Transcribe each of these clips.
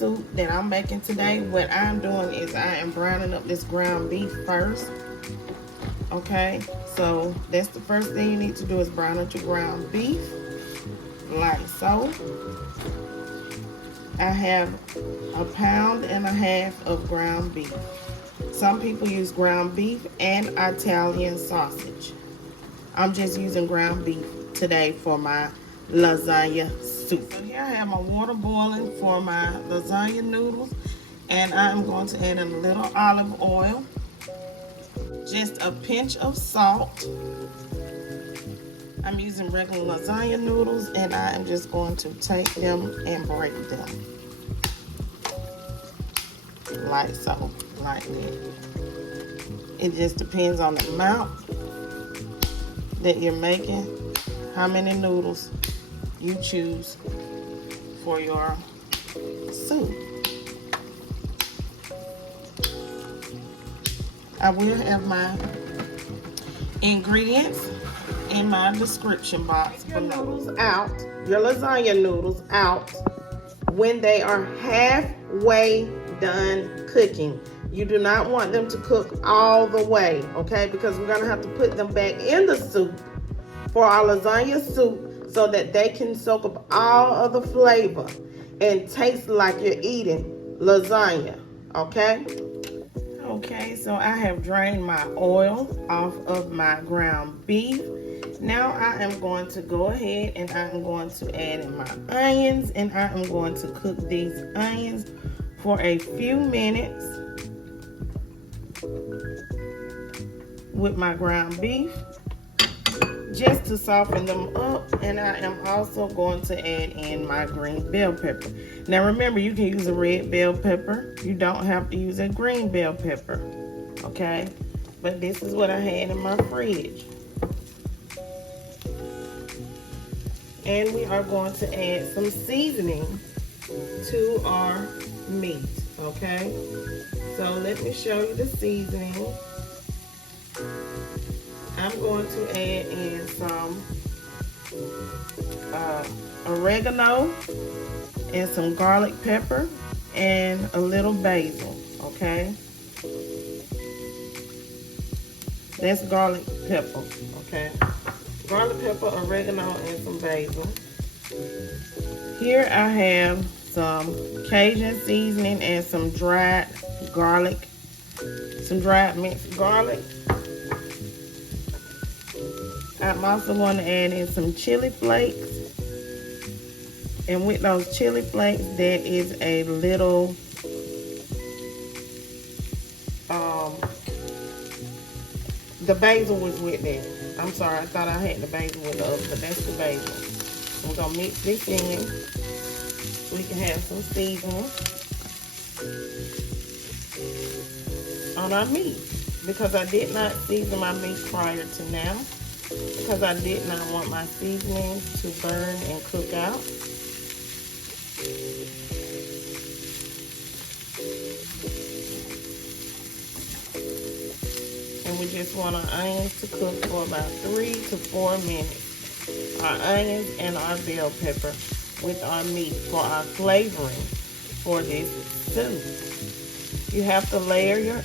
soup that I'm making today, what I'm doing is I am browning up this ground beef first. Okay, so that's the first thing you need to do is brown up your ground beef, like so. I have 1.5 pounds of ground beef. Some people use ground beef and Italian sausage. I'm just using ground beef today for my lasagna soup. So here I have my water boiling for my lasagna noodles, and I'm going to add in a little olive oil, just a pinch of salt. I'm using regular lasagna noodles, and I am just going to take them and break them like so, like that. It just depends on the amount that you're making, how many noodles you choose for your soup. I will have my ingredients in my description box below. Your noodles out, your lasagna noodles out when they are halfway done cooking. You do not want them to cook all the way, okay? Because we're gonna have to put them back in the soup for our lasagna soup so that they can soak up all of the flavor and taste like you're eating lasagna, okay? Okay, so I have drained my oil off of my ground beef. Now I am going to go ahead and I am going to add in my onions, and I am going to cook these onions for a few minutes with my ground beef, just to soften them up. And I am also going to add in my green bell pepper. Now remember, you can use a red bell pepper. You don't have to use a green bell pepper, okay? But this is what I had in my fridge. And we are going to add some seasoning to our meat, okay? So let me show you the seasoning. I'm going to add in some oregano and some garlic pepper and a little basil, okay? That's garlic pepper, okay? Garlic pepper, oregano, and some basil. Here I have some Cajun seasoning and some dried garlic, some dried minced garlic. I'm also going to add in some chili flakes. And with those chili flakes, that is a little the basil was with that. I'm sorry, I thought I had the basil with the other, but that's the basil. We're going to mix this in so we can have some seasoning on our meat. Because I did not season my meat prior to now, because I did not want my seasoning to burn and cook out. And we just want our onions to cook for about 3 to 4 minutes. Our onions and our bell pepper with our meat for our flavoring for this soup. You have to layer your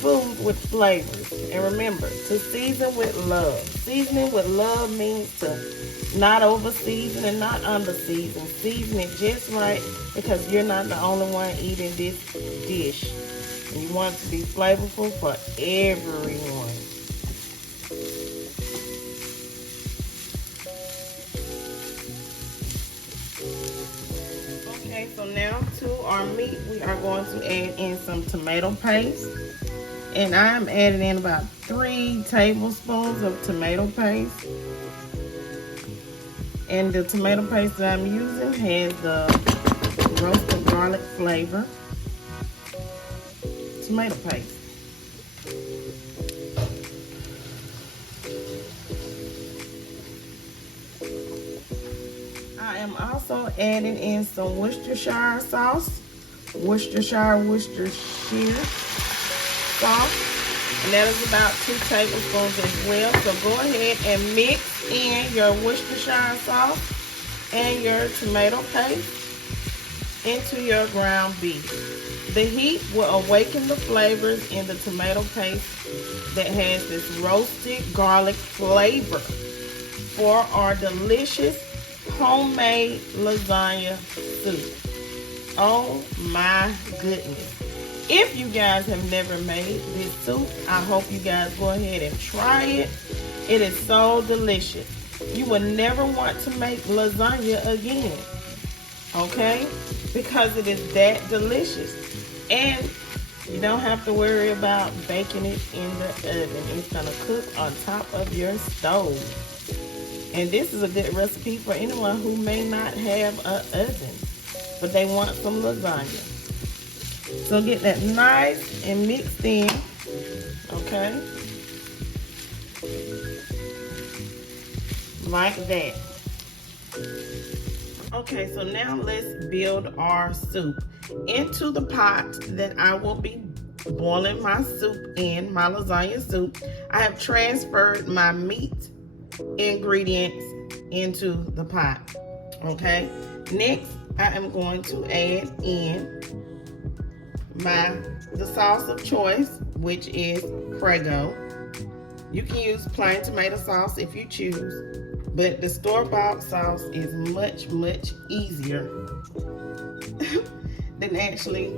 food with flavors. And remember, to season with love. Seasoning with love means to not over season and not under season. Season it just right, because you're not the only one eating this dish. And you want it to be flavorful for everyone. Okay, so now to our meat, we are going to add in some tomato paste. And I'm adding in about 3 tablespoons of tomato paste. And the tomato paste that I'm using has the roasted garlic flavor. Tomato paste. I am also adding in some Worcestershire sauce. Worcestershire sauce, and that is about 2 tablespoons as well. So go ahead and mix in your Worcestershire sauce and your tomato paste. into your ground beef. The heat will awaken the flavors in the tomato paste that has this roasted garlic flavor for our delicious homemade lasagna soup. Oh my goodness. If you guys have never made this soup, I hope you guys go ahead and try it. It is so delicious. You will never want to make lasagna again, okay? Because it is that delicious. And you don't have to worry about baking it in the oven. It's gonna cook on top of your stove. And this is a good recipe for anyone who may not have an oven, but they want some lasagna. So get that nice and mixed in, okay? Like that. Okay, so now let's build our soup. Into the pot that I will be boiling my soup in, my lasagna soup, I have transferred my meat ingredients into the pot, okay? Next, I am going to add in the sauce of choice, which is Prego. You can use plain tomato sauce if you choose, but the store-bought sauce is much, much easier than actually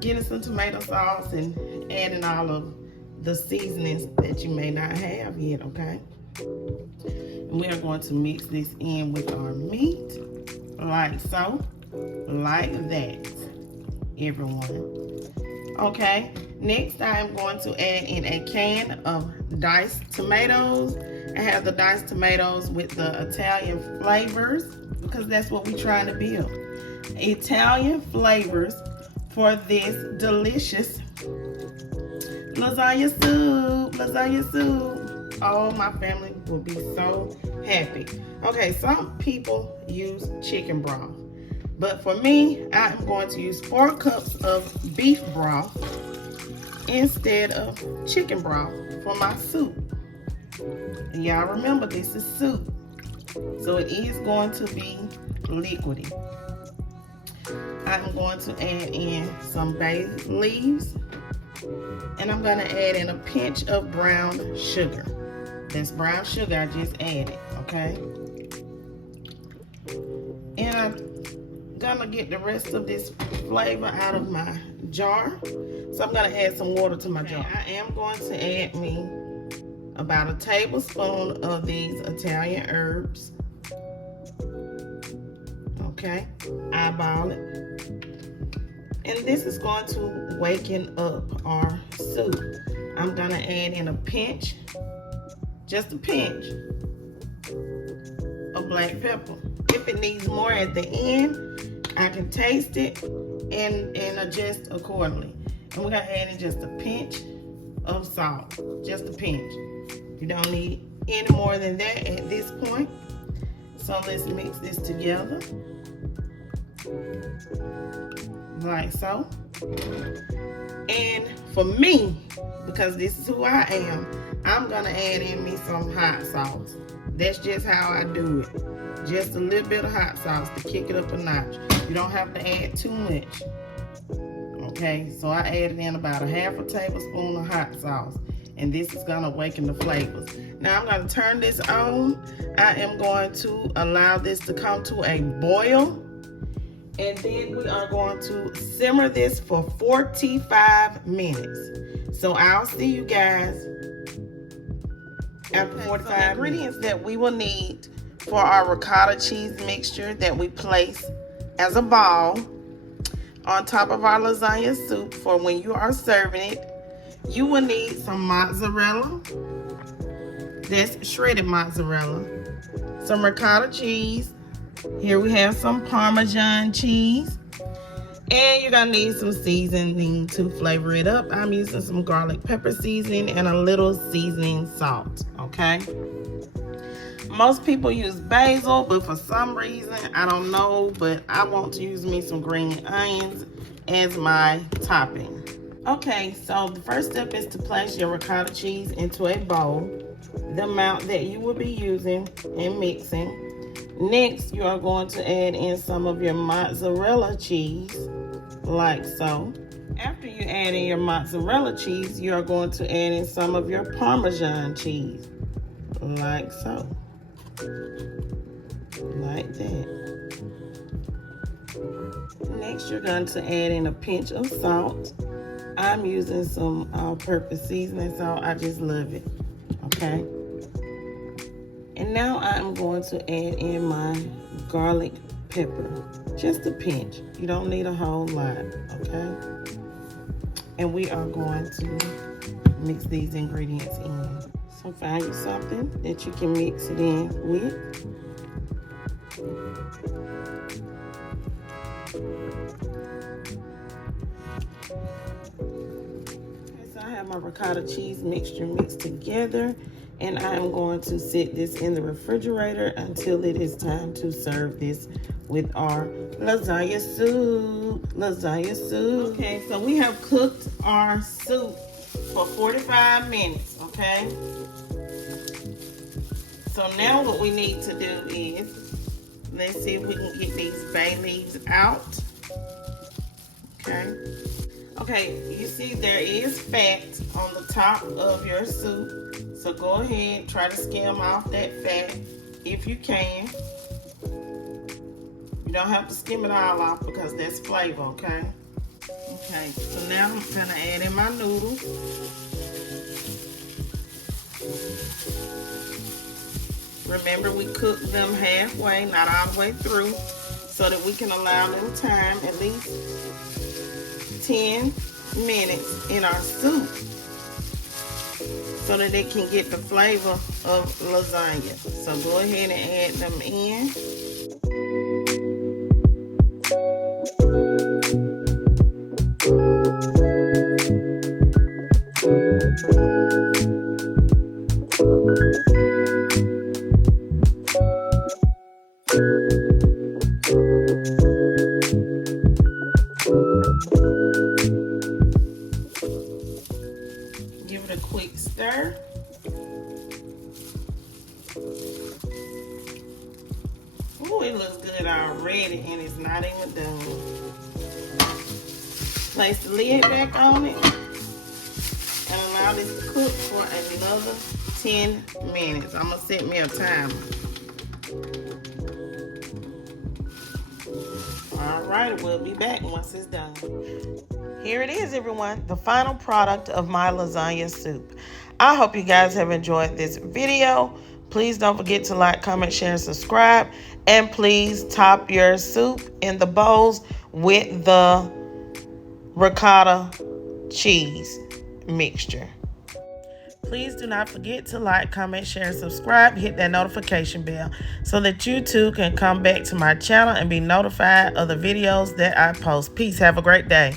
getting some tomato sauce and adding all of the seasonings that you may not have yet, okay? And we are going to mix this in with our meat, like so, like that, everyone. Okay, next I am going to add in a can of diced tomatoes. I have the diced tomatoes with the Italian flavors because that's what we're trying to build. Italian flavors for this delicious lasagna soup. Oh, my family will be so happy. Okay, some people use chicken broth, but for me, I am going to use 4 cups of beef broth instead of chicken broth for my soup. And y'all remember, this is soup, so it is going to be liquidy. I'm going to add in some basil leaves, and I'm going to add in a pinch of brown sugar. That's brown sugar I just added, okay? And I'm gonna get the rest of this flavor out of my jar. So I'm gonna add some water to my jar. I am going to add me about a tablespoon of these Italian herbs. Okay, eyeball it. And this is going to waken up our soup. I'm gonna add in a pinch, just a pinch of black pepper. If it needs more at the end, I can taste it and adjust accordingly. And we're gonna add in just a pinch of salt, just a pinch. You don't need any more than that at this point. So let's mix this together, like so. And for me, because this is who I am, I'm gonna add in me some hot sauce. That's just how I do it. Just a little bit of hot sauce to kick it up a notch. You don't have to add too much. Okay, so I added in about a half a tablespoon of hot sauce. And this is gonna awaken the flavors. Now I'm gonna turn this on. I am going to allow this to come to a boil. And then we are going to simmer this for 45 minutes. So I'll see you guys after 45 minutes. The ingredients that we will need for our ricotta cheese mixture that we place as a ball on top of our lasagna soup for when you are serving it. You will need some mozzarella. That's shredded mozzarella. Some ricotta cheese. Here we have some Parmesan cheese. And you're gonna need some seasoning to flavor it up. I'm using some garlic pepper seasoning and a little seasoning salt, okay? Most people use basil, but for some reason, I don't know, but I want to use me some green onions as my topping. Okay, so the first step is to place your ricotta cheese into a bowl, the amount that you will be using and mixing. Next, you are going to add in some of your mozzarella cheese, like so. After you add in your mozzarella cheese, you are going to add in some of your Parmesan cheese, like so. Like that. Next, you're going to add in a pinch of salt. I'm using some all-purpose seasoning salt. I just love it, okay? And now I'm going to add in my garlic pepper, just a pinch. You don't need a whole lot, okay? And we are going to mix these ingredients in. So find you something that you can mix it in with. So I have my ricotta cheese mixture mixed together, and I am going to sit this in the refrigerator until it is time to serve this with our lasagna soup. Lasagna soup. Okay, so we have cooked our soup for 45 minutes, okay? So now what we need to do is, let's see if we can get these bay leaves out. Okay. Okay, you see there is fat on the top of your soup. So go ahead, try to skim off that fat if you can. You don't have to skim it all off because that's flavor, okay? Okay, so now I'm gonna add in my noodles. Remember, we cook them halfway, not all the way through, so that we can allow them time, at least 10 minutes in our soup, so that they can get the flavor of lasagna. So go ahead and add them in. Give it a quick stir. Oh, it looks good already, and it's not even done. Place the lid back on it and allow this to cook for another 10 minutes. I'm gonna set me a timer. All right, we'll be back once it's done. Here it is, everyone, the final product of my lasagna soup. I hope you guys have enjoyed this video. Please don't forget to like, comment, share, and subscribe. And please top your soup in the bowls with the ricotta cheese mixture. Please do not forget to like, comment, share, and subscribe. Hit that notification bell so that you too can come back to my channel and be notified of the videos that I post. Peace. Have a great day.